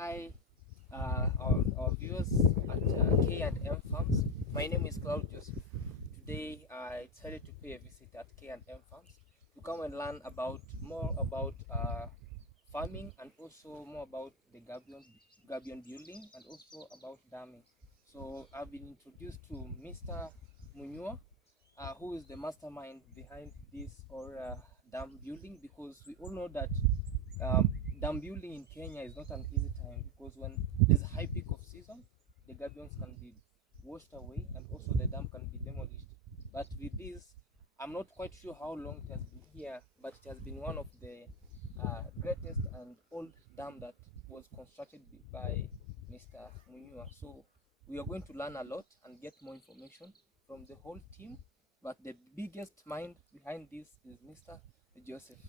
Hi, our viewers at K&M Farms. My name is Claude Joseph. Today I decided to pay a visit at K&M Farms to come and learn more about farming, and also more about the gabion building, and also about damming. So I've been introduced to Mr. Munyua, who is the mastermind behind this dam building, because we all know that um, dam building in Kenya is not an easy time, because when there's a high peak of season, the gabions can be washed away and also the dam can be demolished. But with this, I'm not quite sure how long it has been here, but it has been one of the greatest and old dam that was constructed by Mr. Munyua. So we are going to learn a lot and get more information from the whole team, but the biggest mind behind this is Mr. Joseph.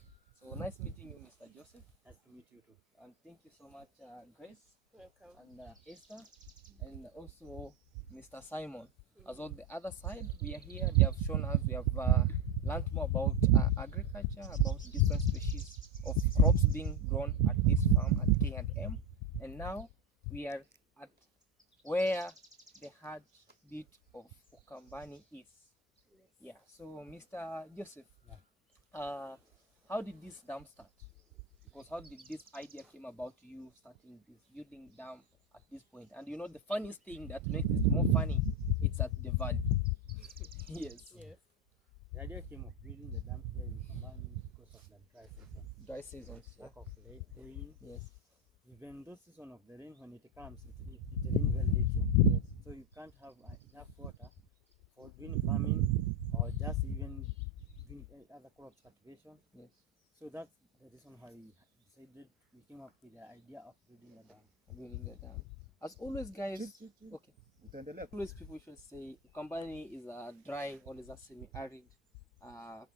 So nice meeting you, Mr. Joseph. Nice to meet you too. And thank you so much, Grace. Welcome. And Esther, and also Mr. Simon. As on the other side, we are here. They have shown us, we have learned more about agriculture, about different species of crops being grown at this farm at K&M. And now we are at where the heartbeat of Ukambani is. Yes. Yeah. So, Mr. Joseph, Yeah. how did this dam start? Because how did this idea came about, you starting this building dam at this point? And you know, the funniest thing that makes it more funny, it's at the valley. Yes. Yes. The idea came of building the dam here in Kambani because of the dry season. Dry seasons. Lack of late rain. Yes. Even those season of the rain, when it comes, it rains very little. Yes. So you can't have enough water for doing farming or just even doing other crops cultivation. Yes. So that's the reason why we decided, we came up with the idea of building a dam. Building the dam. As always, guys. Okay. Always people should say Ukambani is a dry or is a semi-arid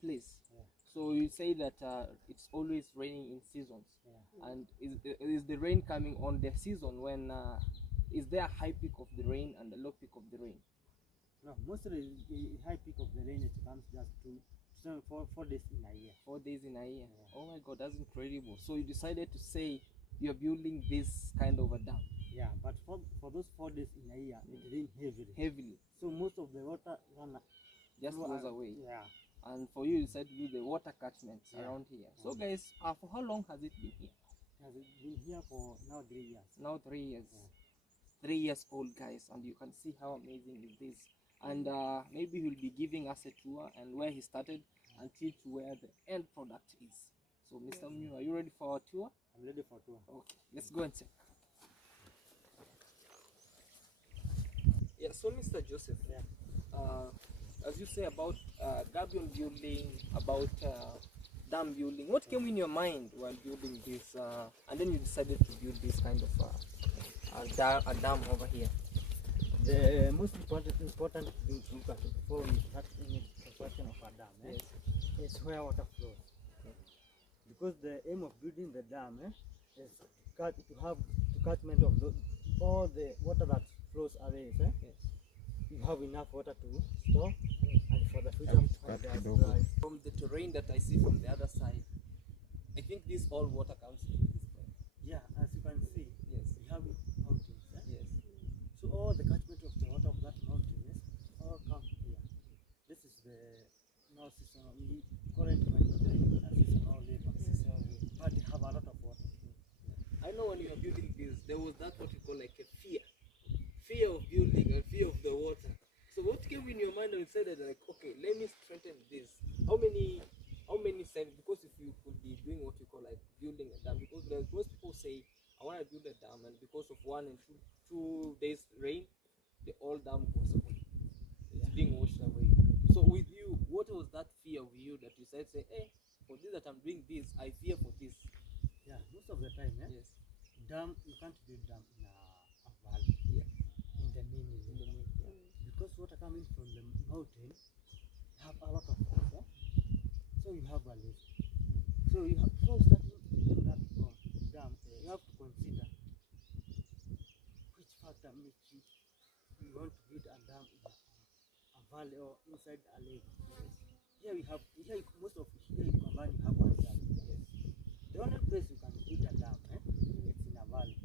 place. Yeah. So you say that it's always raining in seasons. Yeah. And is the rain coming on the season when is there a high peak of the rain and a low peak of the rain? No, mostly the high peak of the rain, it comes just to 4 days in a year. 4 days in a year. Yeah. Oh my God, that's incredible. So you decided to say you're building this kind of a dam. Yeah, but for those 4 days in a year, it rains heavily. So most of the water Just goes away. Yeah. And for you, you said you the water catchments around here. So Yeah. guys, for how long has it been here? It has been here for now 3 years. Now 3 years. Yeah. 3 years old, guys, and you can see how amazing is this. And maybe he'll be giving us a tour and where he started until to where the end product is. So Mr. Mu, are you ready for our tour? I'm ready for tour. Okay, let's go and check. Yeah, so Mr. Joseph, Yeah. as you say about gabion building, about dam building, what came in your mind while building this, and then you decided to build this kind of a dam over here? The most important thing to look at before we start any construction of a dam is where water flows. Okay. Because the aim of building the dam is to have the catchment of all the water that flows away. Yes. You have enough water to store, and for the future when they are dry. From the terrain that I see from the other side, I think this all water comes to this point. Yeah, as you can see, Yes. we have mountains. Yes. So all the catchment of the water of that mountain all come here. This is the now seasonal. We currently doing a seasonal labor, but they have a lot of water. I know when you were building this, there was that what you call like a fear of building and fear of the water. So what came in your mind when you said that, like, okay, let me strengthen this? How many steps? Because if you could be doing what you call like building a dam, because most people say I want to build a dam, and because of 1 and 2 days rain, the whole dam goes away. It's being washed away. So with you, what was that fear of you that you said, say, hey, for this that I'm doing this, I fear for this? Yeah, most of the time, Yes. dam, you can't build dam in a valley. Yeah. In the main river. Because water coming from the mountain have a lot of water, so you have valleys. So you have starting building that dam, you have to consider which factor makes you want to build a dam in a valley or inside a lake. Here we have most of here in Kambani you have one dam. The only place you can build a dam, it's in a valley.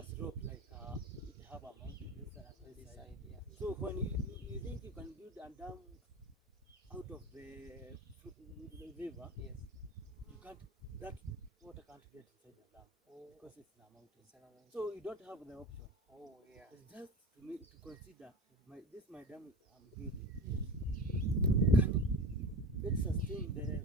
a slope like they have a mountain this side and this side. Yeah. So when you think you can build a dam out of the river, Yes. you can't. That water can't get inside the dam because it's in a mountain. So you don't have the option. Oh yeah. It's just to consider my dam I'm building. Can it sustain the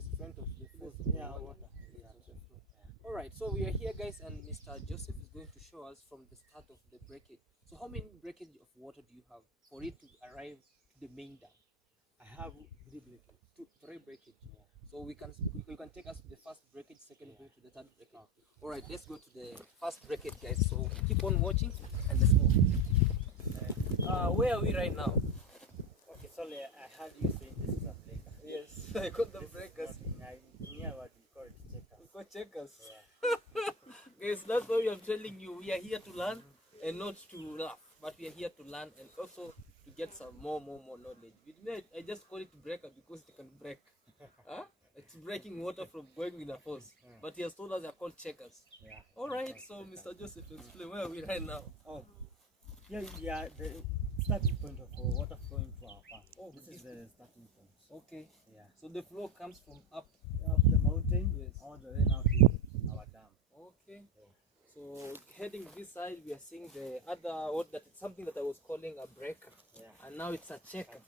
strength of the force of yeah, the water? Exactly. Yeah. All right. So we are here, guys, and Mr. Joseph is going to show us from the start of the breakage. So how many breakage of water do you have for it to arrive to the main dam? I have 3 breakage. 3 breakage. Yeah. So you can take us to the first breakage, second breakage, to the third breakage. Okay. All right, let's go to the first breakage, guys. So keep on watching and let's go. Where are we right now? Okay, sorry, I heard you saying this is a breaker. Yes, I got the breakers. Near what we call it checkers. We got checkers. Yeah. Guys, that's why I'm telling you, we are here to learn and not to laugh, but we are here to learn and also to get some more knowledge. With me, I just call it breaker because it can break. Huh? It's breaking water from going in a force. But he has told us they're called checkers. Yeah. All right, so Mr. Joseph, explain where are we right now? Oh, yeah, the starting point of water flowing to our farm. Oh, this is the starting point. Okay. Yeah. So the flow comes from up the mountain, yes, all the way now to our dam. Okay. Yeah. So heading this side, we are seeing the other something that I was calling a breaker. Yeah. And now it's a checker.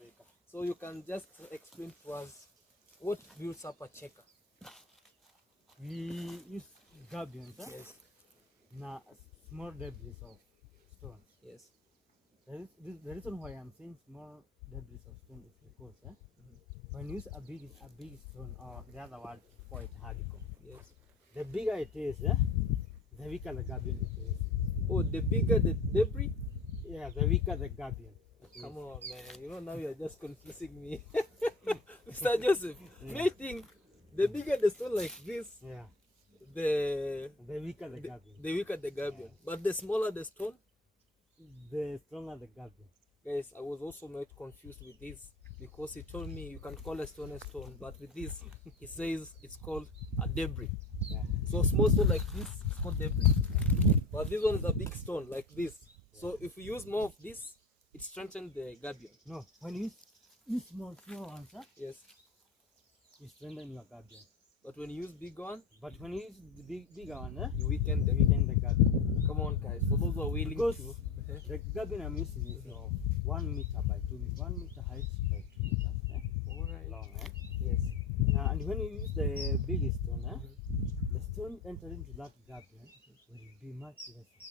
So you can just explain to us what builds up a checker. We use gabions, huh? Yes. Now, small debris of stones. Yes. The reason why I'm saying small debris of stone is because when you use a big stone, or the other word for it, hardcore. Yes. The bigger it is, the weaker the gabion it is. Oh, the bigger the debris? Yeah, the weaker the gabion. Come on, man. You know, now you're just confusing me. Mr. Joseph, may think the bigger the stone like this, yeah, the weaker the gabion. The weaker the gabion. Yeah. But the smaller the stone, the stronger the gabion. Guys, I was also not confused with this because he told me you can call a stone, but with this, he says it's called a debris. Yeah. So small stone like this, it's called debris. Yeah. But this one is a big stone like this. Yeah. So if we use more of this, it strengthens the gabion. No, when you use small ones, yes, you strengthen your gabion. But when you use big one, when you use the bigger one, you weaken the gabion. Come on, guys, for those who are willing because to. The gabion I'm using is of 1 meter by 2 meters, 1 meter height by 2 meters. All right. Long, Yes. Now, and when you use the biggest stone, the stone entering into that gabion will be much lesser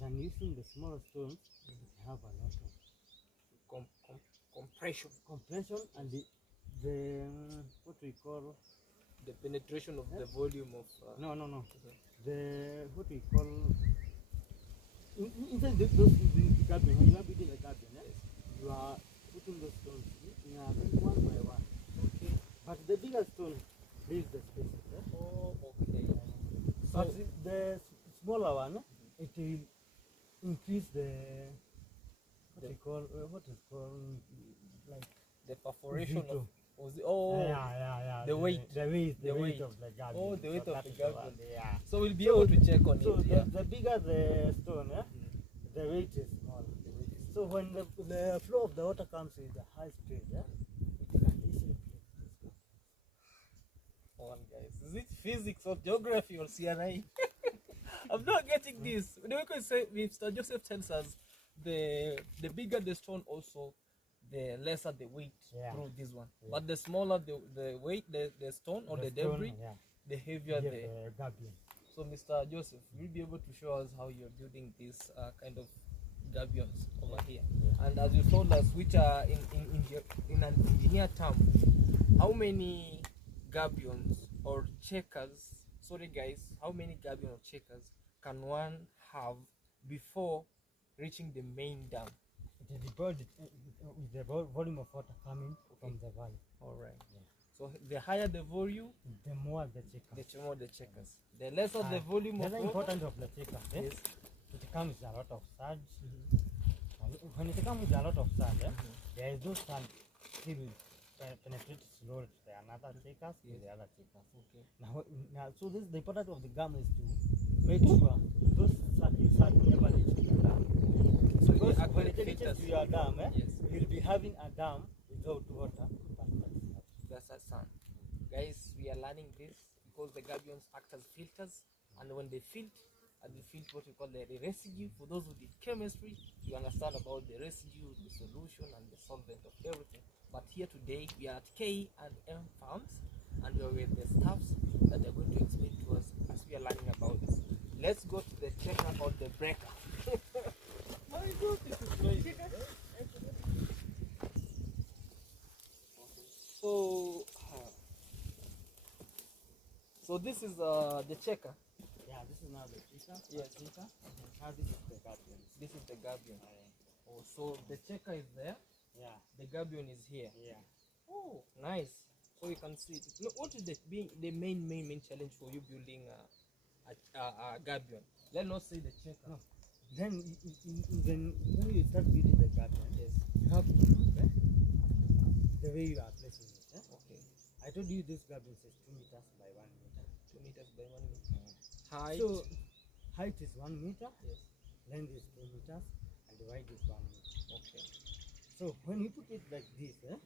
than using the smaller stones. They have a lot of compression. And the what we call the penetration of the volume of no. The what we call inside the gabion. When you are building a gabion, you are putting those stones in a one by one. Okay. But the bigger stone leaves the space. Oh, okay. But the smaller one, it will increase the what is called like the perforation of the weight of the gabion. Oh, the weight of the gabion. Yeah. So we'll be able to check on so it. So the bigger the stone, the weight is small. So when the flow of the water comes with a high speed, it can easily place. Come on, guys. Is it physics or geography or CRI? I'm not getting this. Mr. Joseph tells us the bigger the stone, also the lesser the weight through this one. Yeah. But the smaller the weight, the stone or the debris, the heavier the gabion. So Mr. Joseph, you'll be able to show us how you're building this kind of gabions over here. Yeah. And as you told us, which are in an engineer term, how many gabions or checkers, sorry guys, how many gabion or checkers can one have before reaching the main dam? It depends with the volume of water coming from the valley. All right. Yeah. So the higher the volume, the more the checkers. The more the checkers. The lesser the volume of water. The importance of the checkers. Yes. It comes with a lot of surge. When it comes with a lot of sand, there is no sand still penetrate slowly to the another checkers, the other checkers. Okay. Now, so this the importance of the gum is to make sure those you start never reach to your dam. So Because it when actually it reaches filters. to your dam, Yes. you'll be having a dam without water. That's a sun. Guys, we are learning this because the gabions act as filters, and when they filter, and they filter what we call the residue. For those who did chemistry, you understand about the residue, the solution, and the solvent of everything. But here today, we are at K and M farms, and we are with the staffs that are going to explain to us as we are learning about this. Let's go to the checker or the breaker. My God, this is crazy. So this is the checker. Yeah, this is now the checker. Yes. Now this is the gabion. This is the gabion. Oh, so the checker is there. Yeah. The gabion is here. Yeah. Oh, nice. So you can see. Look, what is the main challenge for you building a gabion? Let's not say the checker. No. Then when you start building the gabion, Yes. you have to know the way you are placing it. Okay. I told you this gabion says 2 meters by 1 meter. 2 meters by 1 meter. Height. So height is 1 meter. Yes. Length is 2 meters, and the width is 1 meter. Okay. So when you put it like this, Yes.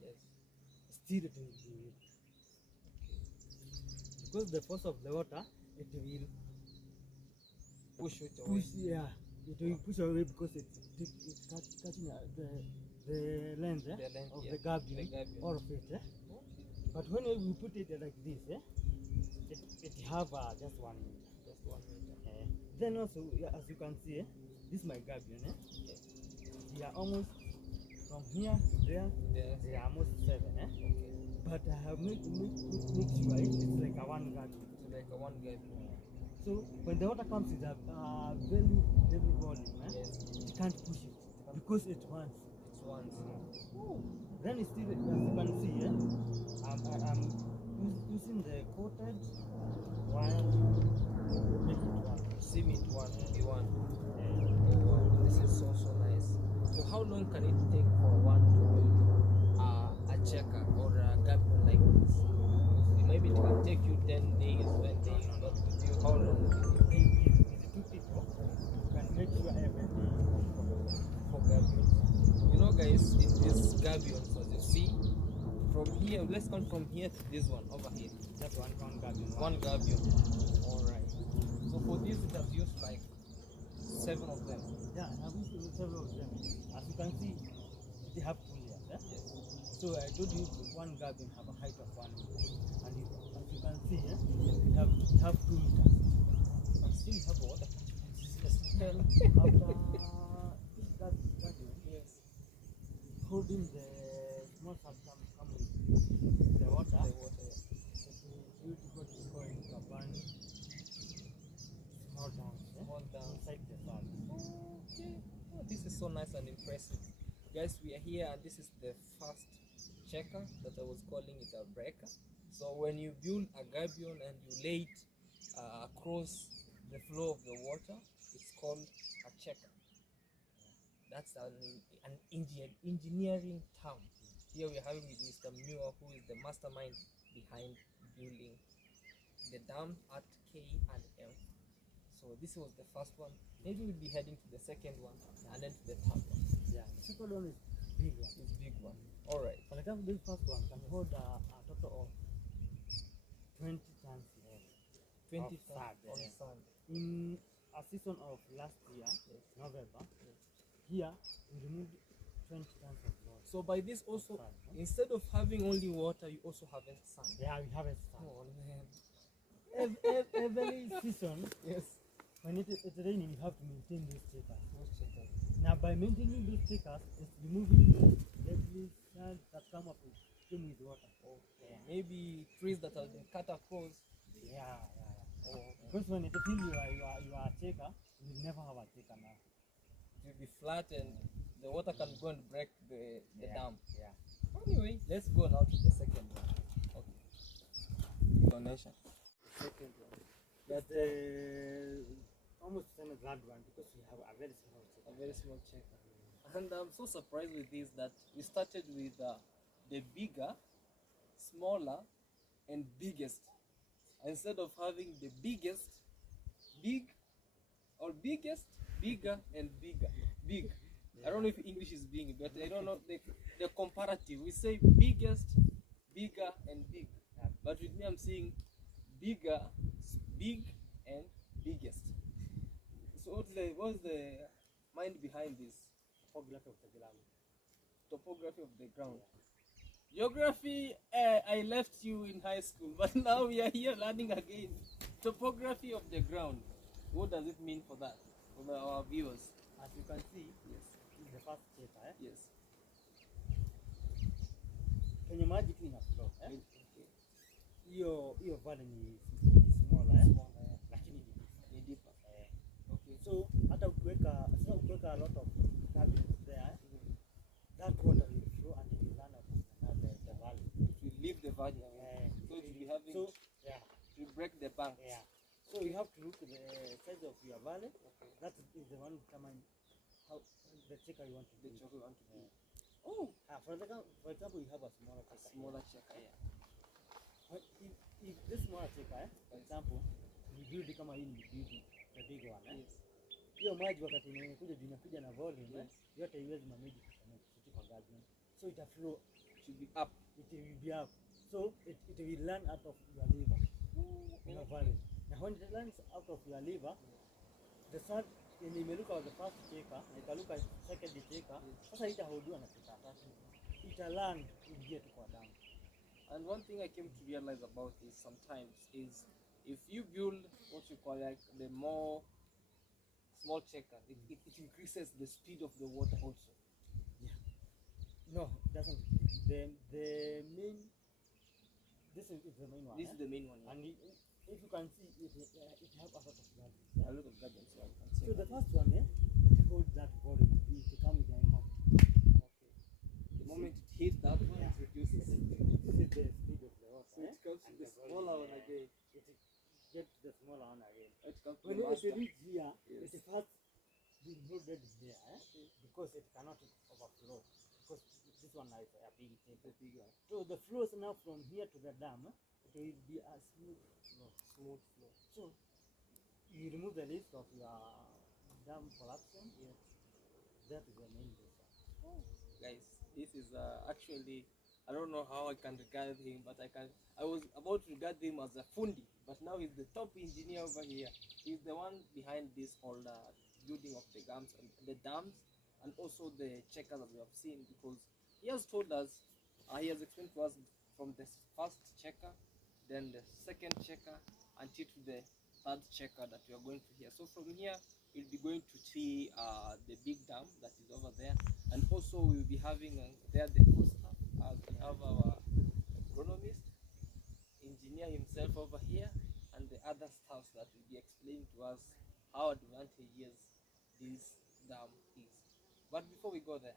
still it will be weak. Because the force of the water, it will Push it away. it will push away because it's cutting the length, The length, of yeah. the gabion, The gabion. all of it. Okay. But when we put it like this, it have just 1 meter. Just 1 meter. Then also, as you can see, this is my gabion. Okay. They are almost from here to there. Yes. They are almost 7. Okay. But I have make sure it's like a 1 gabion. So like a 1 gabion. So when the water comes in a very heavy volume, Yes. it can't push it because it wants. It's once. Then it's still, as you can see, I'm using the coated wire to make it work. Cement one, B1. Oh wow, this is so nice. So how long can it take for one to build a checker or a gabion like this? Maybe it can take you 10 days, 20 days, but with you, how long will it take With the 2 people, you can make sure everything for gabions? You know guys, in these gabions, as you see, from here, let's come from here to this one, over here. That's one gabion. One gabion. Alright. So for this, it has used like 7 of them. Yeah, I've used several of them. As you can see, they have 2 layers. Yes. So I told you one gabion have a height of 1 meter. And as you can see, we have 2 meters. And still you have a water catchment system. Then after this gabion, Yes. holding the small substance come with the water. The water, yeah. It will what is called gabion small dams. Small dams. Inside the soil. Okay. Oh, this is so nice and impressive. Guys, we are here and this is the first checker that I was calling it a breaker. So when you build a gabion and you lay it across the flow of the water, it's called a checker. That's an engineering term. Here we are having with Mr. Muir, who is the mastermind behind building the dam at K and M. So this was the first one. Maybe we'll be heading to the second one and then to the third one. Yeah, the second one is big one. It's big one. All right. For example, this first one can hold a total of 20 tons 20 of tons sand. of sand. In a season of last year, November, here we removed 20 tons of water. So by this also, Sand, instead of having only water, you also harvest sand. Yeah, we have a sand. Oh man. Every season, Yes. when it's raining, you have to maintain these checkers. Those checkers. Now, by maintaining these checkers, it's removing every sand that come up with water. Okay. Maybe trees that have been cut across. Yeah. Oh, okay. Because when it feels you are a checker, you will never have a checker now. It will be flat and the water can go and break the dam. Yeah. Anyway, let's go now to the second one. Okay. Donation. Second one. But almost the same as that one because we have a very small checker. A very small checker. And I'm so surprised with this that we started with the bigger, smaller, and biggest. Instead of having the biggest, big, or biggest, bigger, and bigger. Big. I don't know if English is big, but I don't know the comparative. We say biggest, bigger, and big. But with me, I'm saying bigger, big, and biggest. So what's the mind behind this? Topography of the ground. Topography of the ground. Geography, I left you in high school, but now we are here learning again. Topography of the ground. What does it mean for that, for our viewers? As you can see, Yes. in the first paper, Yes. kwenye maji tu ina flow, Okay. hiyo valley ni small, lakini Ni deeper. Okay. So hata ukiweka a lot of gabions there, that water will flow and it will run out of the valley. It will leave the valley. So it will be having so yeah. to break the banks. Yeah. So you have to look at the size of your valley. Okay. That is the one determine how the checker you want to do. The chocolate want to do. Oh. For example, you have a smaller checker. Smaller checker, yeah. If this smaller checker, for example, you build kama hii ni the big one, Yes. Hiyo maji wakati inakuja na volume, Yes. yote iwezi manage kutoka gabion. So it flow. It should be up. It will be up. So it will run out of your liver. Your valley. Now when it runs out of your liver, the sun imeruka the first checker, ikaruka second checker, sasa itahudumiwa na checker tatu. Italand ingie tu kwa damu. And one thing I came to realize about this sometimes is if you build what you call like the more small checker, it increases the speed of the water also. Yeah. No, it doesn't. The main. This is the main one. This is the main one. Yeah. And if you can see, it has a lot of gabions. A lot of gabions, so I can see. So the first one, it holds that volume. It comes with the impact. Okay. The moment it hits that one, it reduces. This is the speed of the water. So it comes to the smaller one again. It gets the smaller one again. It comes to When the it master. reaches here, Yes. it first being loaded there, because it cannot overflow. Because this one is a big thing. The big one. So the flows now from here to the dam, it will be a smooth flow. Smooth flow. So you remove the risk of your dam collapsing. Yes. That is the main reason. Guys, this is actually, I don't know how I can regard him, but I was about to regard him as a fundi, but now he's the top engineer over here. He's the one behind this whole building of the dams and also the checkers that we have seen, because he has told us, he has explained to us from the first checker, then the second checker, until to the third checker that we are going to hear. So from here, we'll be going to see the big dam that is over there, and also we'll be having there the full staff, as we have our agronomist, engineer himself over here, and the other staffs that will be explaining to us how advantageous this dam is. But before we go there,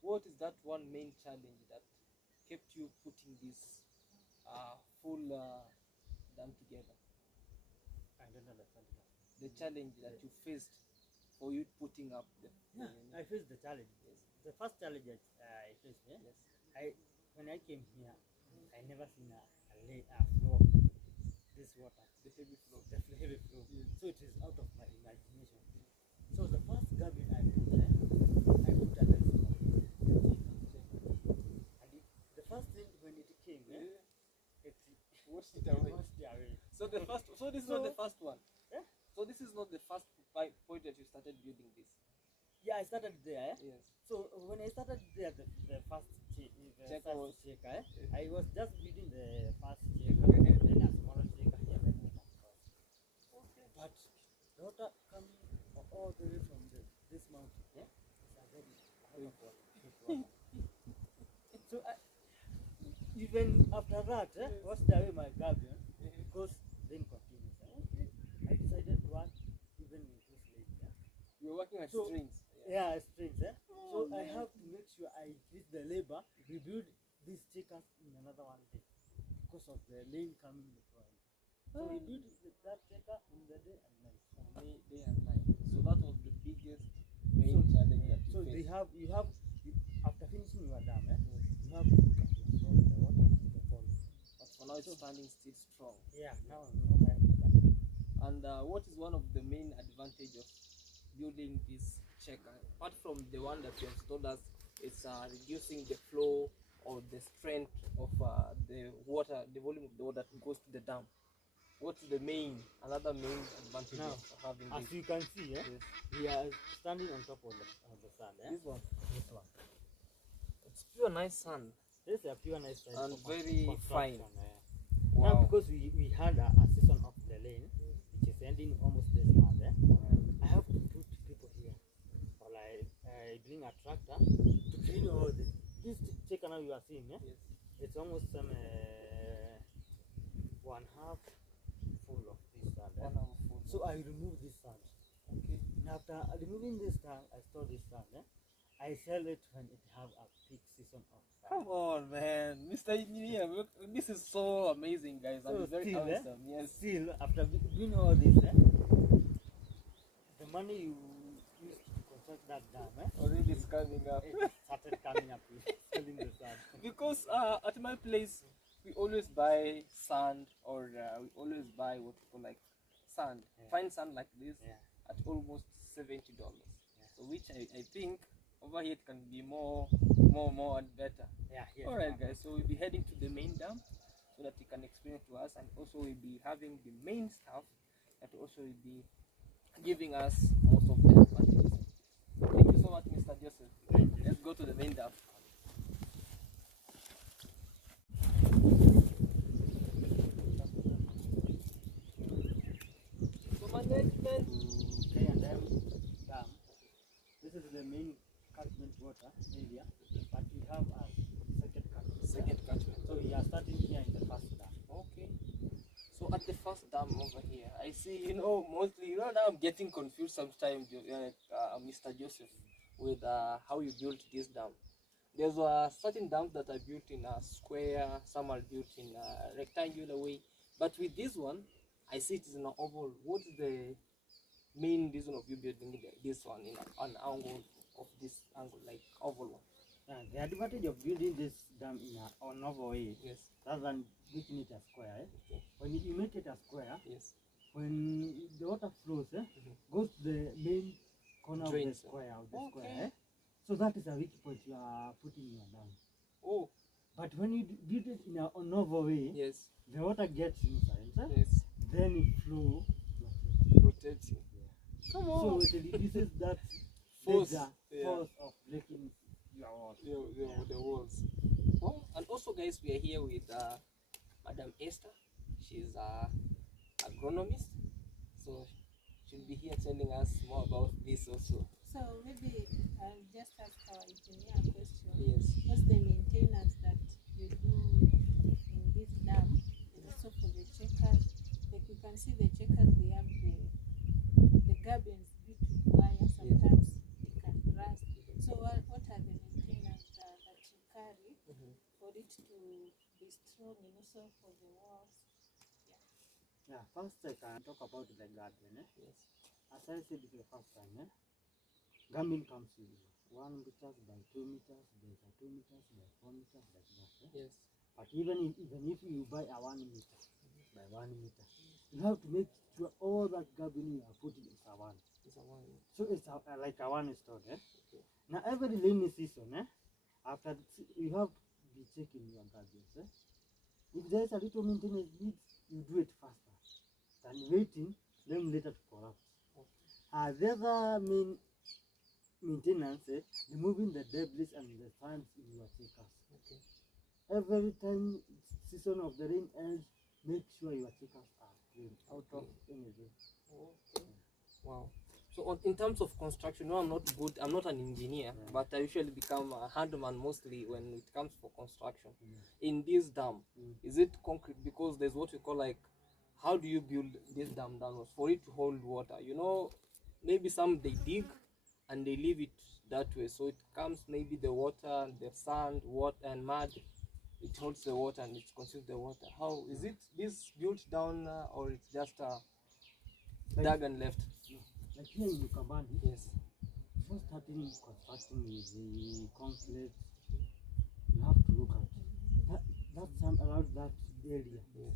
what is that one main challenge that kept you putting this full dam together? I don't understand that. The challenge that you faced for you putting up the I faced the challenge. Yes. The first challenge I faced, Yes. When I came here, I never seen a flow of this water. The heavy flow. The heavy flow. Yes. So it is out of my imagination. So the first gabion I put there, I put a nice one. And the first thing when it came, it washed it away. washed it away. So this is not the first one. Yeah? So this is not the first point that you started building this. Yeah, I started there. Yes. So when I started there, the first Checker was- checker, I was just building the first checker, then a smaller checker here, then water across. Okay. But the water coming all the way from this mountain, it's a very lot of water. So even after that, washed away my gabion, because then continues. I decided to work even with this lady. You're working at So- strings. Yeah, strings. So I have to make sure I increase the labor, rebuild these checkers in another one day because of the lane coming before. So we build that checker in the day and night. Day and night. So that was the biggest main challenge that you So faced. after finishing your dam, you have to look at your flow, the water, the fall. But for now it's standing still strong. Yeah, now I have to And what is one of the main advantages of building this checker, apart from the one that you have told us, it's reducing the flow or the strength of the water, the volume of the water that goes to the dam? What's the another main advantage Now, of having as this? you can see, Yes. we are standing on top of the sand. This one, This one. it's pure nice sand This is a pure nice sand and for very fine. Now, Wow. because we had a season of the lane, which is ending almost this month, I have to put people here, or like bring a tractor to clean all this. This chicken now you are seeing, Yes. it's almost one half full of this sand. 1 hour full. So I remove this sand. Okay. And after removing this sand, I store this sand. I sell it when it have a peak season of sand. Come on, man, Mr. Engineer, look, this is so amazing, guys. I'm So very still, awesome. Yes. Still, after doing all this, the money you used to construct that dam, Already it's coming up. it started coming up with selling the sand. Because at my place we always buy sand, or we always buy what we call like sand, fine sand like this, at almost $70. So which I think over here it can be more and better. All right, guys, so we'll be heading to the main dam so that you can explain it to us, and also we'll be having the main staff that also will be giving us most of the advantages. Thank you so much, Mr. Joseph. Let's go to the main dam. So management. Kenyan dam. This is the main catchment water area, but we have a second catchment. Second catchment. So we are starting here in the first dam. Okay. So at the first dam over here, I see, mostly, now I'm getting confused sometimes, Mr. Joseph, with how you built this dam. There's certain dams that are built in a square, some are built in a rectangular way, but with this one, I see it is in an oval. What is the main reason of you building this one in an angle of this angle, like oval one? The advantage of building this dam in an oval way, Yes. rather than making it a square, Okay. when you make it a square, Yes. when the water flows, goes to the main corner Drains. of the square, Okay. so that is a weak point you are putting in your dam. Oh. But when you build it in an oval way, Yes. the water gets inside, Yes. then it flows. Rotating. Come on. So it reduces that Force. force of breaking your walls. The walls. Well, and also, guys, we are here with Madam Esther. She's agronomist, so she'll be here telling us more about this also. So maybe I'll just ask our engineer a question. Yes. What's the maintenance that you do in this dam, and also for the checkers? Like you can see the checkers, we have the gabions due to wire. Sometimes it can rust. So what are the maintenance that you carry for it to be strong, and also for the walls? Yeah, first I can talk about the garden. Yes. As I said the first time, gabion comes with 1 meters by 2 meters, there's a 2 meters by 4 meters like that. Yes. But even if you buy a 1 meter by 1 meter, you have to make sure all that gabion you are putting is a one. It's a one. So it's like a one stored. Okay. Now every rainy season, after you have to be checking your gabions. If there's a little maintenance needs, you do it faster than waiting them later to corrupt. Okay. The other main maintenance, removing the debris and the sands in your checkers. Okay. Every time season of the rain ends, make sure your checkers are clean out of anything. Okay. Wow. So in terms of construction, no, I'm not good. I'm not an engineer, but I usually become a handyman mostly when it comes for construction. In this dam, is it concrete? Because there's what we call like, how do you build this dam downwards for it to hold water? Maybe some they dig and they leave it that way, so it comes maybe the water, the sand, water and mud. It holds the water and it consumes the water. How is it this built down or it's just dug and left? Like here in Ukambani, Yes. before starting constructing with the concrete, you have to look at that sand around that area. Yes.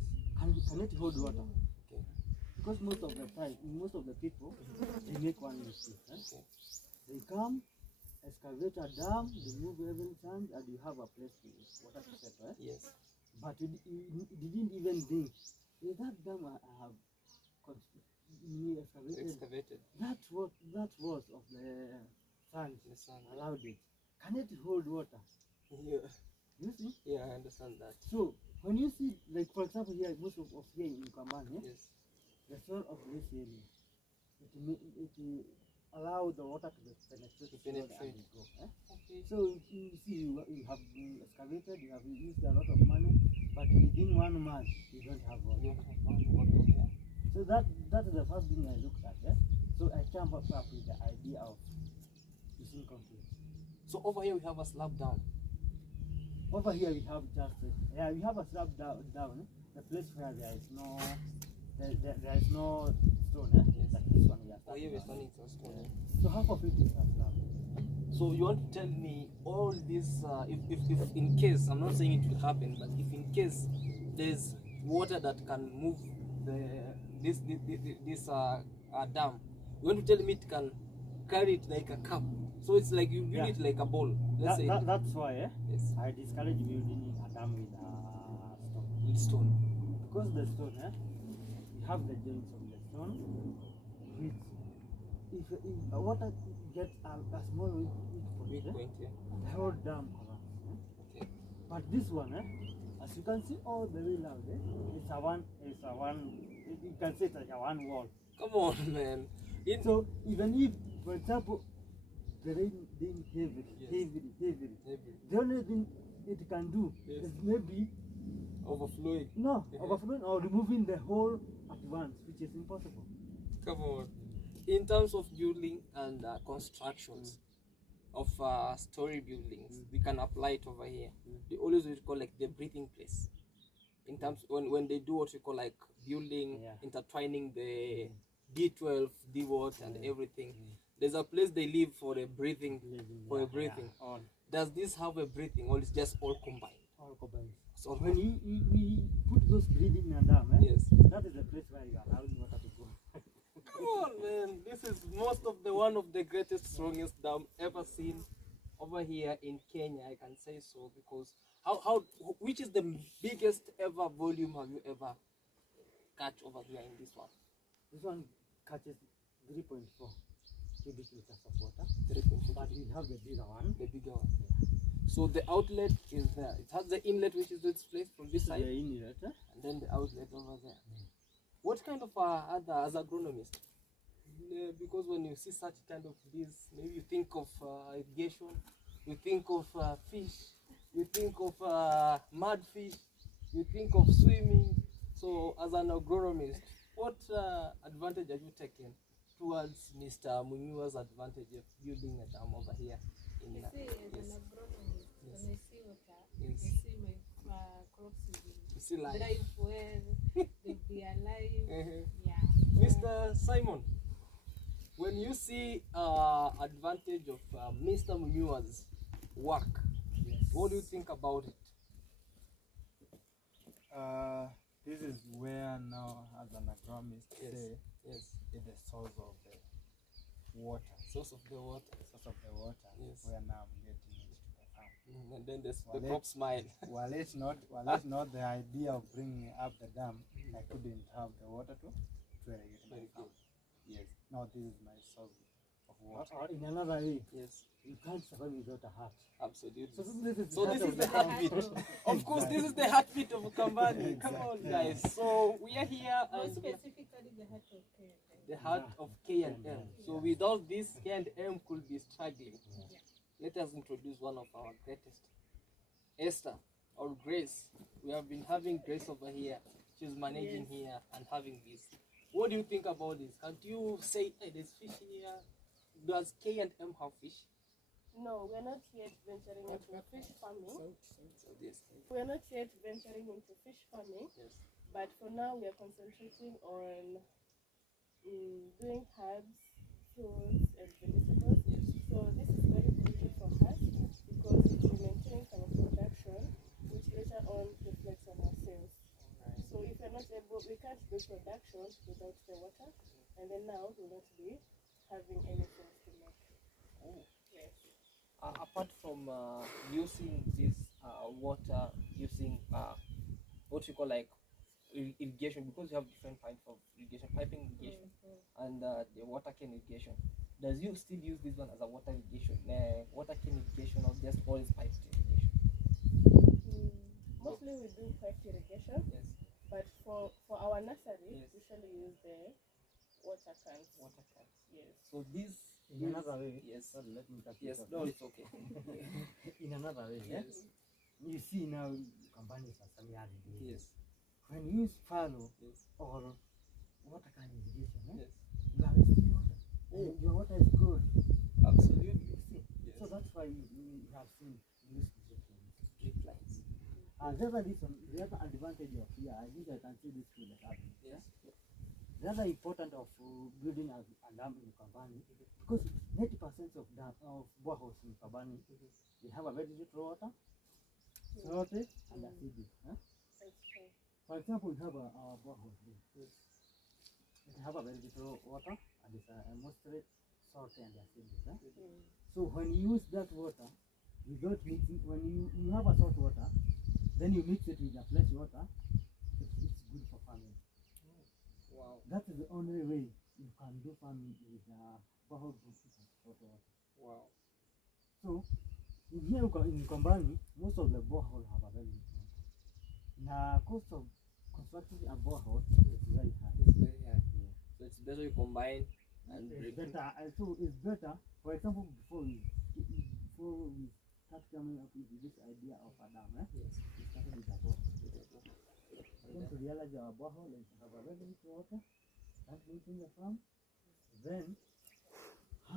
Can it hold water? Okay. because most of the time, most of the people, they make one mistake. Eh? They come, excavate a dam, remove every sand, and you have a place to water to settle. Eh? Yes. But you didn't even think, that dam I have excavated. That was of the sand. The sun. Allowed it. Can it hold water? Yeah. You see? Yeah, I understand that. So when you see, like for example, here most of here in Kambani, Yes. the soil of this area, it allow the water to penetrate and go. Eh? Okay. So you see, you have excavated, you have used a lot of money, but within 1 month you don't have water. You don't have water here. So that is the first thing I looked at. Eh? So I came up with the idea of using concrete. So over here we have a slab down. Over here we have just we have a slab down, the place where there is no stone. Eh? Yes. Like this one here. Oh, here we're standing on stone. So half of it is a slab. So you want to tell me all this, if in case, I'm not saying it will happen, but if in case there's water that can move this dam, you want to tell me it can carry it like a cup. So it's like you build it like a bowl. Let's say that's why yes. I discourage building a dam with stone. With stone. Because the stone, you have the joints of the stone. Which, if water gets a small weak point, Yeah. the whole dam collapses. Okay. But this one, as you can see all the way down, it's a one. You can say it's like a one wall. Come on, man. So even if, for example, the rain being heavily, the only thing it can do is maybe overflowing. No, overflowing or removing the whole at once, which is impossible. Come on. In terms of building and constructions of story buildings, we can apply it over here. They always would call like the breathing place. In terms when they do what we call like building, intertwining the D12, D-Watt and everything. There's a place they live for a breathing, Does this have a breathing or is just all combined? All combined. So when we put those breathing in a dam, yes, that is the place where you allow water to go. Come on, man. This is one of the greatest, strongest dam ever seen over here in Kenya. I can say so because which is the biggest ever volume have you ever catch over here in this one? This one catches 3.4 cubic meters of water. 3.4. But we have the bigger one. The bigger one. So the outlet is there. It has the inlet, which is this place from this side. The inlet, and then the outlet over there. What kind of as agronomist? Because when you see such kind of this, maybe you think of irrigation, you think of fish, you think of mud fish, you think of swimming. So as an agronomist, what advantage have you taken towards Mr. Munyua's advantage of building a dam over here? In as an agronomist, yes. when I see water, Yes. I see my crops You see life. drive well, they'll be alive. Yeah. Mr. Simon, when you see advantage of Mr. Munyua's work, what do you think about it? This is where now, as an agronomist, say Yes. is the source of the water. Source of the water. Source of the water. Yes. Where now I'm getting it to the farm. And then the crop smile. While it's not the idea of bringing up the dam, I couldn't have the water to irrigate my farm. Yes. Now this is my source of water. Or in another way, Yes. you can't survive without a heart. Absolutely. So this is So this is the heartbeat. Of course, this is the heartbeat of Kambani. Come on, guys. So we are here More and specifically, the heart of Kenya. the heart of K&M. So without this, K&M could be struggling. Let us introduce one of our greatest, Esther or Grace. We have been having Grace over here. She's managing here and having this. What do you think about this? Can't you say, hey, there's fish here? Does K&M have fish? No, we're not yet venturing into fish farming. So this. We're not yet venturing into fish farming, Yes. but for now we are concentrating on doing herbs, fruits, and vegetables. So this is very crucial for us because it will maintain our production, which later on reflects on our sales. So So if you're not able, we can't do production without the water, and then now we'll not be having anything to make. Oh. Yes. Apart from using this water, using what you call like irrigation, because you have different kinds of irrigation, piping irrigation, and the water can irrigation. Does you still use this one as a water irrigation, water can irrigation, or just always piped irrigation? Mostly we do piped irrigation, Yes. but for our nursery, Yes. we usually use the water cans. Water cans. Yes. So this In another way, yes. sorry, let me cut you Yes, short. no, it's okay. In another way, Yes. you see now companies are semi-arid. Yes. When you use fallow Yes. or water can irrigation, Yes. you are wasting water. Oh. Your water is good. Absolutely. You see? Yes. So that's why you have seen use Drip lines. the other advantage of here, I think I can see this to the cabin. Yes. The other important of building a dam in Kabani, because 90% of boreholes in Kabani, they have a very little water, salty and acidic. That's true. For example, we have a borehole here. Yes. It have a very little water and it's mostly salty and acidic. So when you use that water, without mixing, when you have a salt water, then you mix it with a fresh water, it's good for farming. Wow. That is the only way you can do farming with borehole with salt water. Wow. So in here in Kombani, most of the borehole have a very little water. The cost of constructing a borehole is very high. It's very high. Yeah. So it's better you combine and It's break. better. So it's better. For example, before we start coming up with this idea of a dam, Yes. we started with a borehole. Then to realize our borehole is have a very little water, start making the farm, then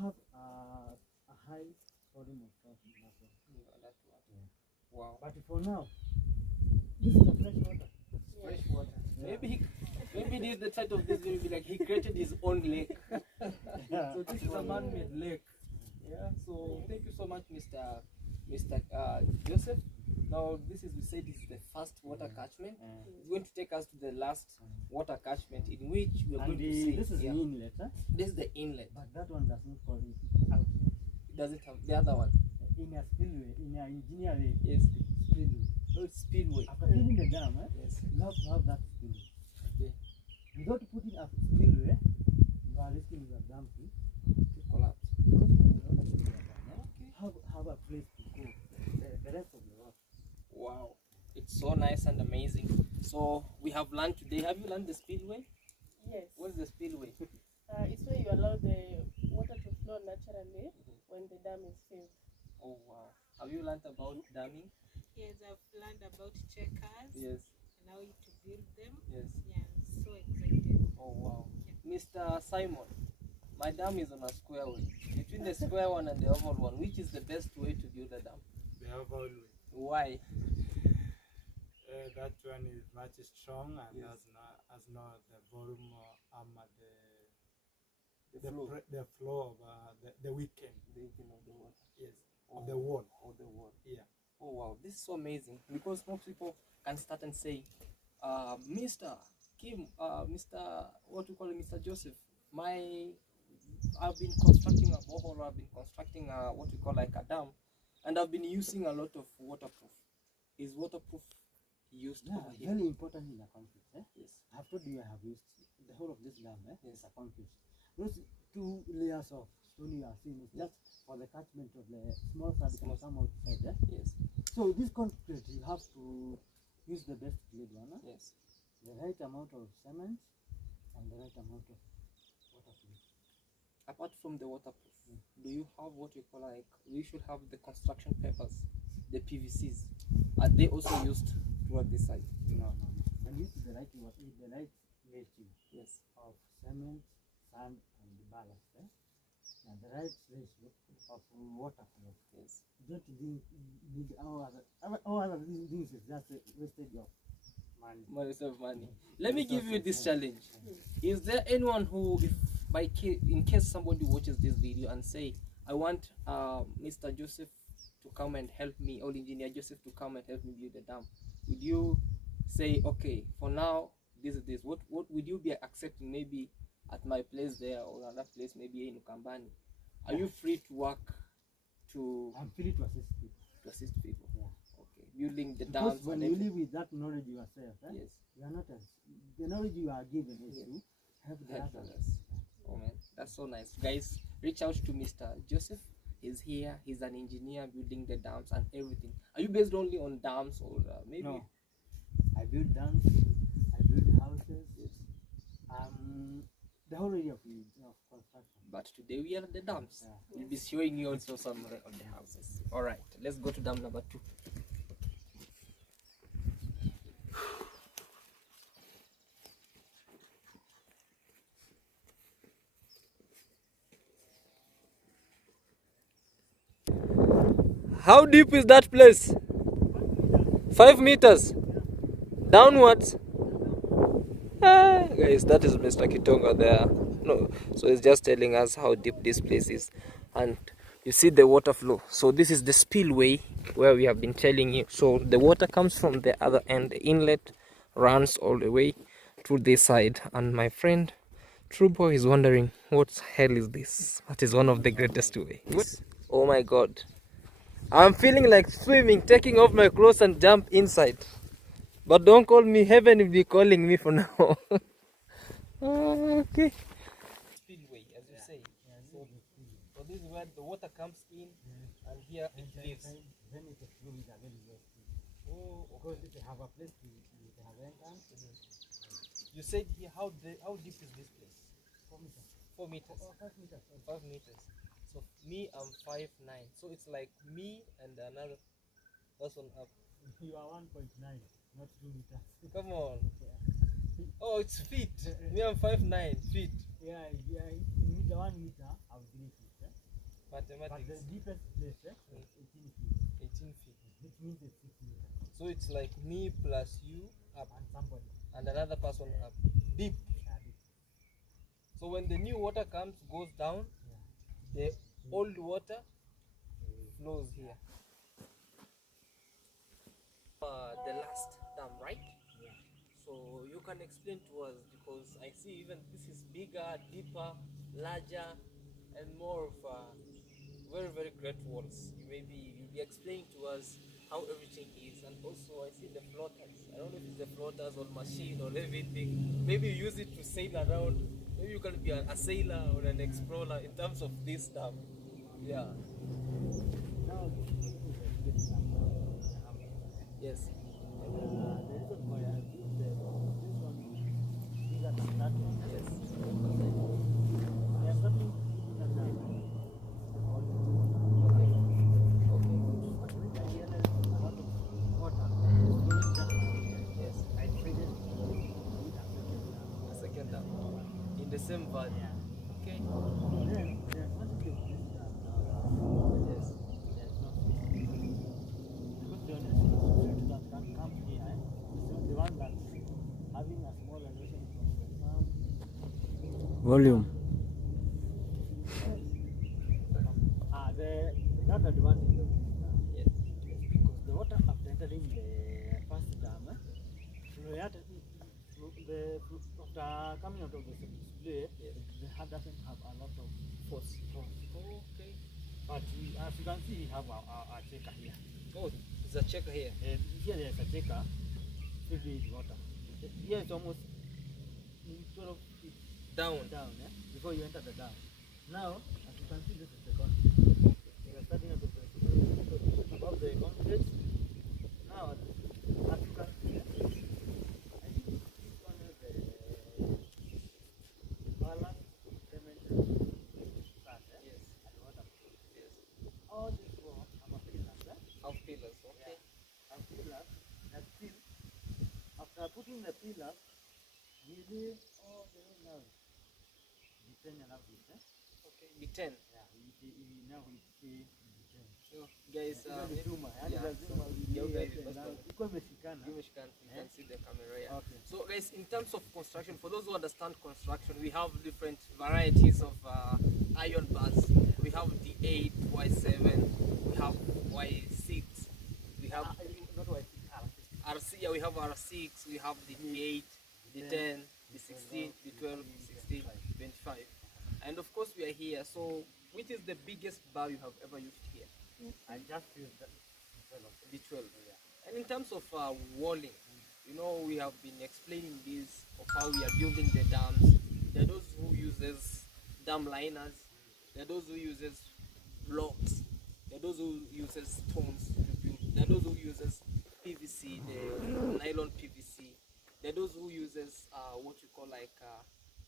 have a high volume of cash in that one. That one. Yeah. Wow. But for now, this is a fresh water. Fresh water. Yeah. Maybe this the title of this video will be like he created his own lake. Yeah. So this is a man-made lake. Yeah. So thank you so much, Mr. Joseph. Now this is, we said, this is the first water catchment. It's going to take us to the last water catchment, in which we are going to see. This is the inlet, This is the inlet. but that one does not call it outlet. It doesn't have the other one. In a spillway, in an engineering Yes. spillway. So it's spillway. After filling the dam, Yes. you have to have that spillway. Okay. Without putting a spillway, you are risking your dam to To collapse. because when the water fills your dam, have a place to go. The rest of the water. Wow. It's so nice and amazing. So we have learned today. Have you learned the spillway? Yes. What is the spillway? It's where you allow the water to flow naturally when the dam is filled. Oh wow. Have you learned about damming? Yes, I've learned about checkers Yes. and how to build them. Yes. Yeah, I'm so excited. Oh wow. Mr. Simon, my dam is on a square way. Between the square one and the oval one, which is the best way to build a dam? The oval way. Why? That one is much strong and Yes. has not the volume or The flow. the flow of the weekend. The weekend of the water. Yes. Oh, Of the wall. Of the wall. Yeah. Oh wow, this is so amazing, because most people can start and say, Mr. Kim, Mr. what we call it, Mr. Joseph, I've been constructing a borehole, I've been constructing what we call like a dam, and I've been using a lot of waterproof. Is waterproof used Yeah, over here? very important in a concrete. Yes. I've told you I have used the whole of this dam. Yes. Is a concrete. Those 2 layers of stone you are seeing is just for the catchment of the small side can come outside. Yes. So this concrete you have to use the best grade one. Yes. The right amount of cement and the right amount of waterproof. Apart from the waterproof, do you have what we call like, we should have the construction papers, the PVCs? Are they also used toward this side? No. When you use the right ratio Yes. of cement, sand, and the ballast, and the right ratio of waterproof. Yes. You don't need all other things is just a wastage of money. Money save money. Let me give you this challenge. Is there anyone who, if in case somebody watches this video and say, I want Mr. Joseph to come and help me, or Engineer Joseph to come and help me build a dam, would you say, okay, for now, this is this. What would you be accepting maybe at my place there or another place, maybe in Ukambani? Are you free to work to I'm free to assist people. assist people? Yeah. Okay, building the Because dams when and you everything. live with that knowledge yourself, Yes, you are not as the knowledge you are given is Yeah. to help the help others. others. Oh man, that's so nice. Guys, reach out to Mr. Joseph. He's here. He's an engineer building the dams and everything. Are you based only on dams or maybe? No, I build dams, I build houses. Yes. The whole area of construction. But today we are at the dams. Yeah. We'll be showing you also some of the houses. All right, let's go to dam number 2. How deep is that place? 5 meters downwards. Guys, that is Mr. Kitonga there. No, so he's just telling us how deep this place is, and you see the water flow. So this is the spillway where we have been telling you. So the water comes from the other end. The inlet runs all the way to this side, and my friend True Boy is wondering what hell is this. That is one of the greatest ways. Oh my God, I'm feeling like swimming, taking off my clothes and jump inside. But don't call me, heaven will be calling me for now. Okay. Spillway, as you say. So this is where the water comes in, and here it leaves. Then it is through with a very low speed. Oh, Because if they have a place to have entrance, you said here, how deep is this place? 4 meters. 4 meters. Or 5 meters. 5 meters. So me, I'm 5'9". So it's like me and another person up. You are 1.9, not 2 meters. Come on. Yeah. Oh, it's feet. Me, I'm 5'9", feet. Yeah, meter 1 meter, I will 3 feet. But the Mathematics. deepest place is 18 feet, 18 feet. which means it's 6 meters. So it's like me plus you up And somebody. and another person up. Deep. Deep. So when the new water goes down, Yeah. the old water flows here. The last dam, right? Yeah. So you can explain to us, because I see even this is bigger, deeper, larger, and more of very, very great walls. Maybe you'll be explaining to us how everything is, and also I see the floaters. I don't know if it's the floaters or machine or everything. Maybe you use it to sail around. Maybe you can be a sailor or an explorer in terms of this dam. Yeah. Now, this is the biggest number. Yes. The reason why I built this one bigger than that one. Yes. They are starting bigger than the volume of water. But when I realized a lot of water is flowing just now, Yes. I traded with a second dam. A second dam in the same valley. Yeah. Okay. Then the advantage of this dam now Yes. there's no fish. Because the only fish that can come here is the one that's having a small elevation from the farm. Volume. That advantage of this dam Yes. is because the water after entering the first dam, after coming out of the display, the heart doesn't have a lot of Force. force. Okay. But as you can see, we have a checker here. Oh, there's a checker here. Here there's a checker filled with water. Here it's almost 12 feet Down. down before you enter the dam. Now, as you can see, this is the concrete. We are starting at above the concrete. Now, as you can see, I think this one is the balance cement plant Yes. and water. Yes. All these walls have a pillars. Half pillars. Okay. And pillars that still, after putting the pillars, we leave all the way now. The 10 and a half feet. Okay. Be 10. Yeah, we now we see the 10. So, guys, Even Zuma, yeah, lazima so, ulie yeah, guys, yote that's na good. iko imeshikana. you can see the camera here. Okay. So guys, in terms of construction, for those who understand construction, we have different varieties of iron bars. We have the 8, Y7, we have Y6, we have Not why RC, yeah, we have R6, we have the 8, the 10, the 16, the 12, 16, 25. And of course we are here. So which is the biggest bar you have ever used here? I just use the 12. And in terms of walling, you know, we have been explaining this of how we are building the dams. There are those who uses dam liners. There are those who uses blocks. There are those who uses stones to build. There are those who uses PVC, the nylon PVC. There are those who uses what you call like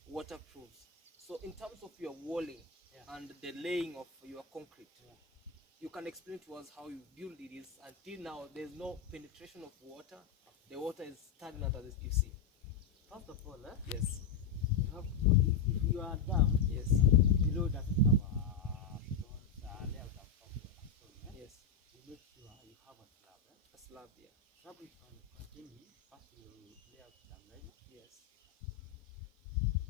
waterproofs. So in terms of your walling and the laying of your concrete, you can explain to us how you build it is. Until now, there's no penetration of water. The water is stagnant as you see. First of all, Yes. you have if you are dam, Yes. below doesn't have a stones, layout of stone. Yes. You make sure you have a slab. A slab, yeah. Slab is containing first you lay out some line. Yes.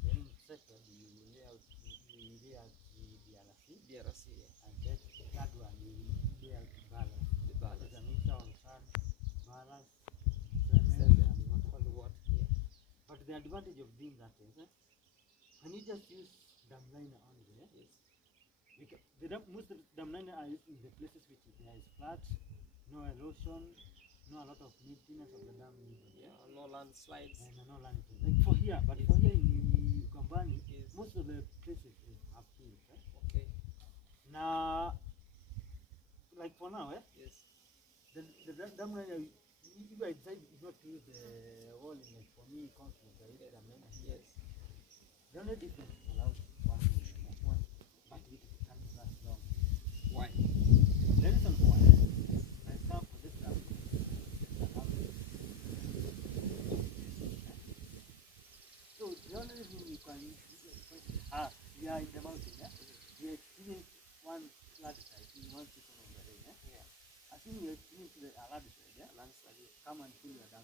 Then second you lay out the DRC. DRC, yeah. And then the third one you lay out the balance. The balance. It's a mixture of sand, balance, cement, and water. Yeah. But the advantage of doing that is when you just use dam liner only, Yes. most of the dam liner are used in the places which there is flat, no erosion, no a lot of maintenance of the dam needed. Yeah, no landslides. And no land. Like for here, but for here in Kambani, most of the places have hills. Okay. Now, like for now, Yes. the dam liner, if I decide not to use the wall in like for me concrete, I use dam liner. Yes. The only difference is allowed one, but it can last long. Why? The reason why, for example, this dam, so the only reason you can we are in the mountain, we experience one landslide in one season of the rain. As soon as you experience the landslide, come and fill your dam.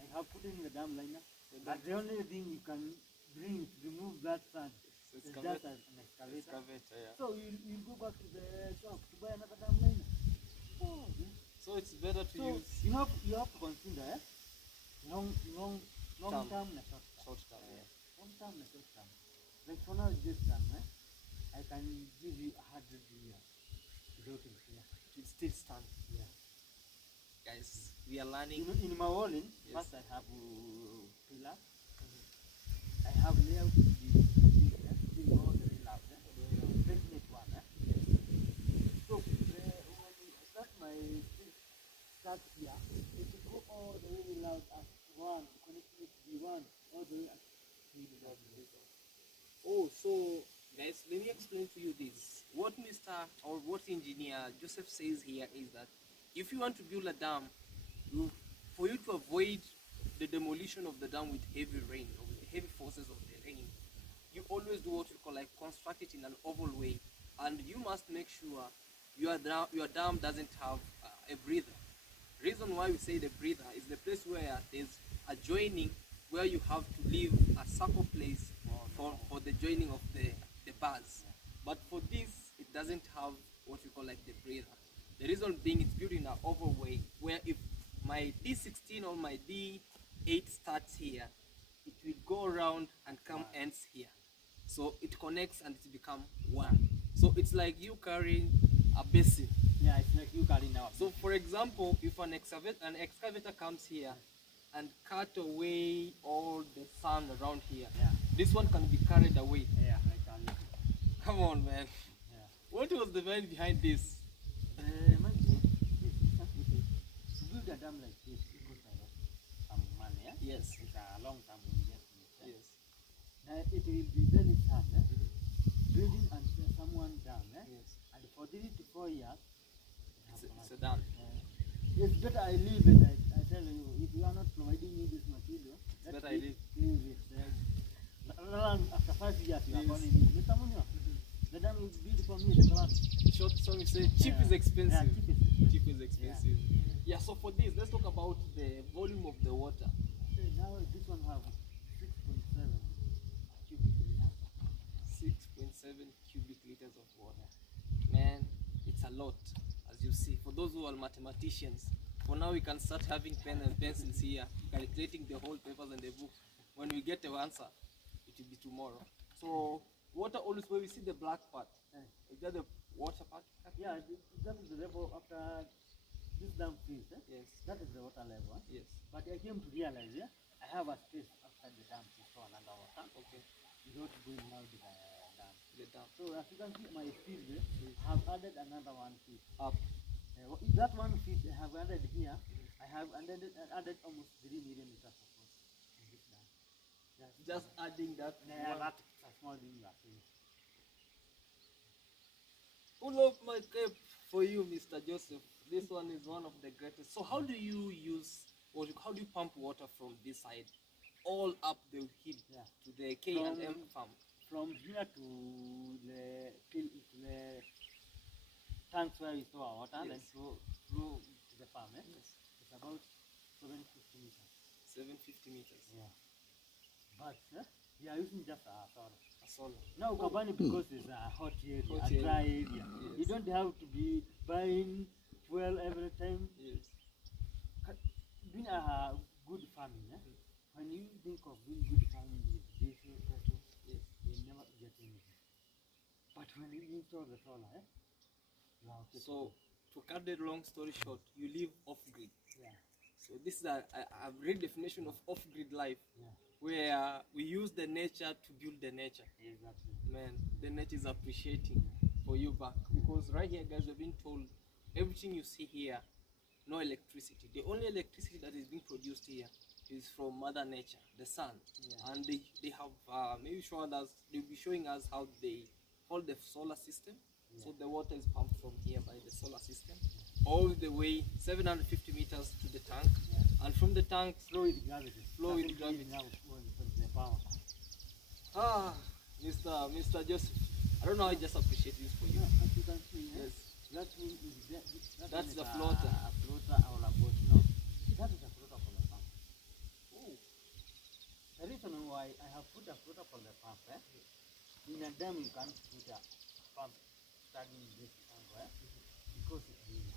I have put in the dam liner, but the only thing you can bring to remove that sand is just an excavator. So you go back to the shop to buy another dam liner. Oh, So it's better to use you have to consider long term and short term. Long term and short term. Like for now, this dam, I can give you 100 years without it here. it still stand. Yeah. Guys, we are learning. In my walling, Yes. first I have pillar. I have layout the all the layout. Definite one. So when you start my start here, it will go all the way layout as one, connecting it to the one, all the way up to the other. Oh, so guys, let me explain to you this. What Mr. or what Engineer Joseph says here is that if you want to build a dam, for you to avoid the demolition of the dam with heavy rain or with the heavy forces of the rain, you always do what you call like construct it in an oval way, and you must make sure your dam doesn't have a breather. Reason why we say the breather is the place where there's a joining where you have to leave a circle place for the joining of the bars. But for this, it doesn't have what you call like the breather. The reason being it's built in an oval way where if my D16 or my D8 starts here, it will go around and come ends here. So it connects and it become one. So it's like you carrying a basin. Yeah, it's like you carry now. So for example, if an excavator comes here and cut away all the sand around here, this one can be carried away. Yeah, I can. Come on, man. Yeah. What was the mind behind this? My goal is to build a dam like this because I have some money. Yes. It's a long-term investment. Yes. It will be very sad. Building until someone down. Yes. And for 3 to 4 years, It's a dam. it's better I leave it. I tell you, if you are not providing me this material, It's better I leave. Leave it. After 5 years, you are calling me. Mr. Munyo, the dam is built for me. Short song we say cheap is expensive. Yeah, Cheap is expensive. Yeah, so for this, let's talk about the volume of the water. Okay, now this one have 6.7 cubic meters. 6.7 cubic liters of water. Man, it's a lot, as you see. For those who are mathematicians, For now, we can start having pen and pencils here, calculating the whole papers and the book. When we get the answer, it will be tomorrow. So water always where we see the black part. Is that the water part? Yeah, that is the level after this dam freeze. Yes. That is the water level. Yes. But I came to realize, I have a space outside the dam to store another water. Okay. Without going now to the dam. The dam. So as you can see, my field, I have added another 1 feet. Up. That 1 feet I have added here, I have added almost 3 million liters of water in this dam. Just adding that. Yeah, that's a small thing you are saying. Pull up my cape for you, Mr. Joseph. This one is one of the greatest. So how do you use, or how do you pump water from this side all up the hill to the K&M farm? From here to the tanks where we store our water and flow to the farm. It's about 750 meters. 750 meters. Yeah. But we are using just a solar. A solar. Now Kabani, because it's a hot area, Hot a dry area. area, Yes. you don't have to be buying fuel every time. Yes. Doing a good farming, when you think of doing good farming with diesel, petrol, Yes. you never get anything. But when you install the solar, you are okay. So to cut the long story short, you live off-grid. Yeah. So this is a great definition of off-grid life, where we use the nature to build the nature. Exactly. Man, the nature is appreciating for you back, because right here, guys, we've been told everything you see here, no electricity. The only electricity that is being produced here is from Mother Nature, the sun. And they have maybe shown us, they'll be showing us how they hold the solar system. So the water is pumped from here by the solar system all the way 750 meters to the tank, and from the tank Flow with gravity. Flow with gravity. Now the power. Mr. Joseph, I don't know, I just appreciate this for you. As you can see, Yes. that thing That's is the floater. A floater or a boat. No, that is a floater for the pump. Oh. The reason why I have put a floater for the pump, in a dam you can't put a pump starting in this tank, because it will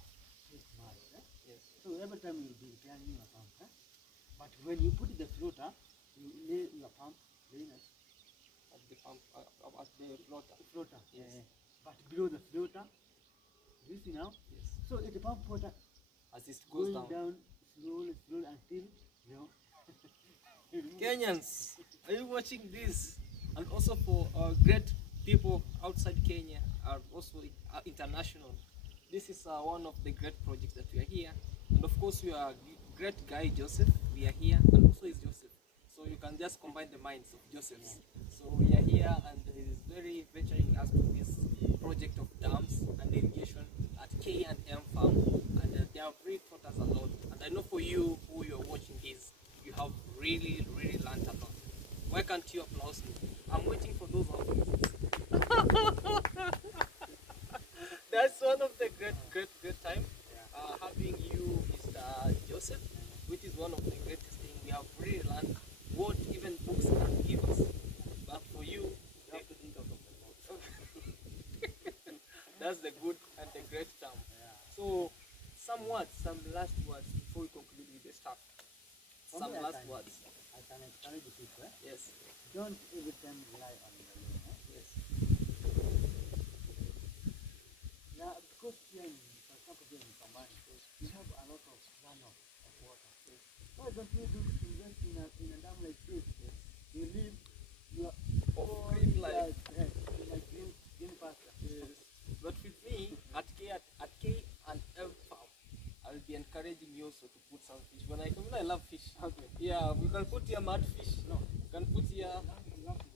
take much. Yes. So every time you will be repairing your pump. But when you put the floater, you lay your pump laying At the pump, at the floater. floater. Yes. But below the floater, you see now? Yes. So it pump water As it goes going down. slowly until, Kenyans, are you watching this? And also for great people outside Kenya, are also international. This is one of the great projects that we are here. And of course, we are great guy Joseph. We are here, and also is Joseph. So you can just combine the minds of Josephs. So we are here, and he is very venturing us to this project of dams and irrigation at K&M farm. And they have really taught us a lot. And I know for you who you're watching this, you have really learned a lot. Why can't you applaud me? I'm waiting for those applauses. That's one of the great time having you, Mr. Joseph, which is one of the greatest things. We have really learned what even books can give us. But for you, you have to think out of the box. that's the good and the great term. So, some last words before we conclude with the stuff. Some last words. I can encourage the people. Yes. Don't every time rely on the loan. Yes. Yeah, because here, for example, here in Kambani, you have a lot of runoff of water. Why don't you invest in a dam like this? You live your Green life. like green pasture. Yes. But with me, at K&M farm, I'll be encouraging you also to put some fish. When I love fish. Okay. Yeah, we can put here mud fish. No. You can put here You have to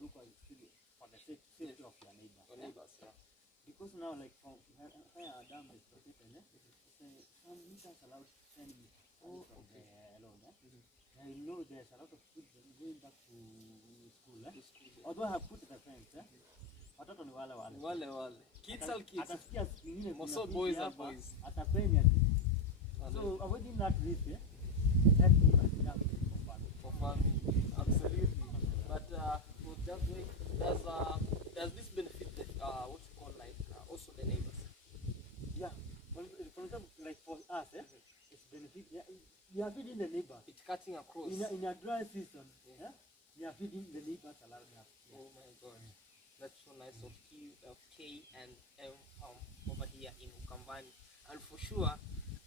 look for the safety of your neighbors. your neighbors. Yeah. Because now, like from where a dam is located, some meters allowed 10 meters from the road. I know there's a lot of children going back to school. Although I have put the fence, watoto ni wale wale. Wale. Kids are kids. Atasikia siku nyingine Most kuna of boys fisi are hapa, boys. atapenya tu. So avoiding that risk, help me for farming. For farming, absolutely. But for just doing, does this benefit the what you call like also the neighbors? Yeah. For example, like for us, across. In a dry season, Yeah. yeah, we are feeding the neighbors around us. Yeah. Oh my God, that's so nice of K and M farm over here in Ukambani. And for sure,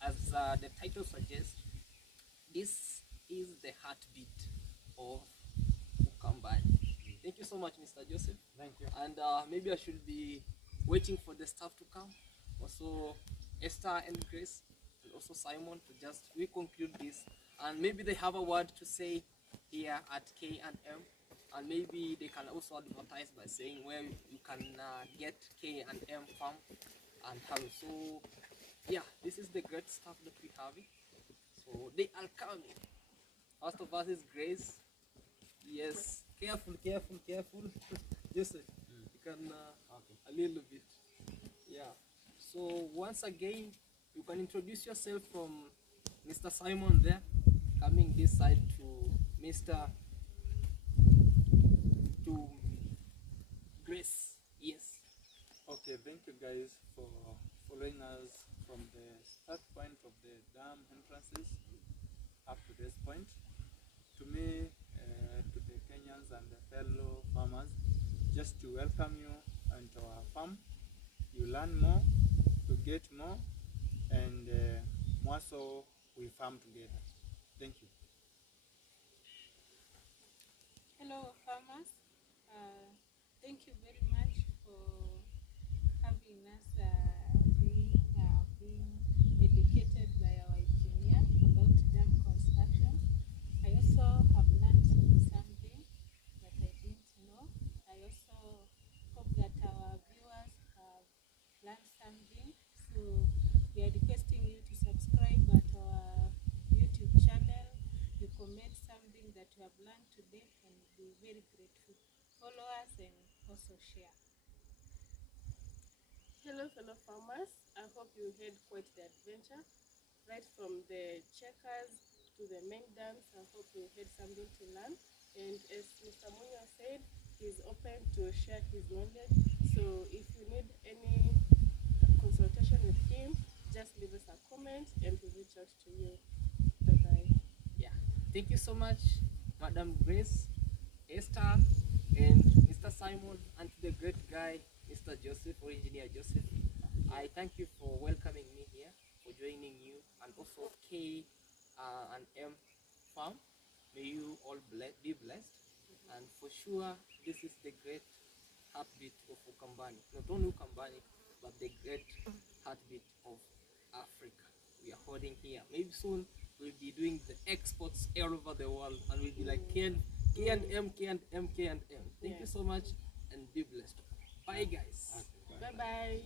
as the title suggests, this is the heartbeat of Ukambani. Thank you so much, Mr. Joseph. Thank you. And maybe I should be waiting for the staff to come. Also, Esther and Grace, and also Simon to just we conclude this. And maybe they have a word to say here at K and M. And maybe they can also advertise by saying where you can get K and M farm and how. So yeah, this is the great stuff that we have. So they are coming. First of us is Grace. Yes, careful. Joseph, you can Okay. a little bit. Yeah. So once again, you can introduce yourself from Mr. Simon there, coming this side to Mr. to Grace. Yes. Okay, thank you guys for following us from the start point of the dam entrances up to this point. To me, to the Kenyans and the fellow farmers, just to welcome you into our farm. You learn more, to get more, and more so we farm together. Thank you. Hello, farmers. Thank you very much for having us being educated by our engineer about dam construction. I also have learned something that I didn't know. I also hope that our viewers have learned something. So we are requesting you to subscribe at our YouTube channel. You comment something that you have learned today and we'll be very grateful. Follow us and also share. Hello, fellow farmers. I hope you had quite the adventure, right from the checkers to the main dams. I hope you had something to learn. And as Mr. Munya said, he's open to share his knowledge. So if you need any consultation with him, just leave us a comment and we'll reach out to you. Bye-bye. Yeah. Thank you so much, Madam Grace, Esther, and Mr. Simon, and to the great guy, Mr. Joseph or Engineer Joseph. I thank you for welcoming me here, for joining you, and also K and M farm. May you all be blessed. And for sure, this is the great heartbeat of Ukambani. Not only Ukambani, but the great heartbeat of Africa. We are holding here. Maybe soon we'll be doing the exports all over the world, and we'll be like K and M. Thank you so much, and be blessed. Bye, guys. Bye-bye.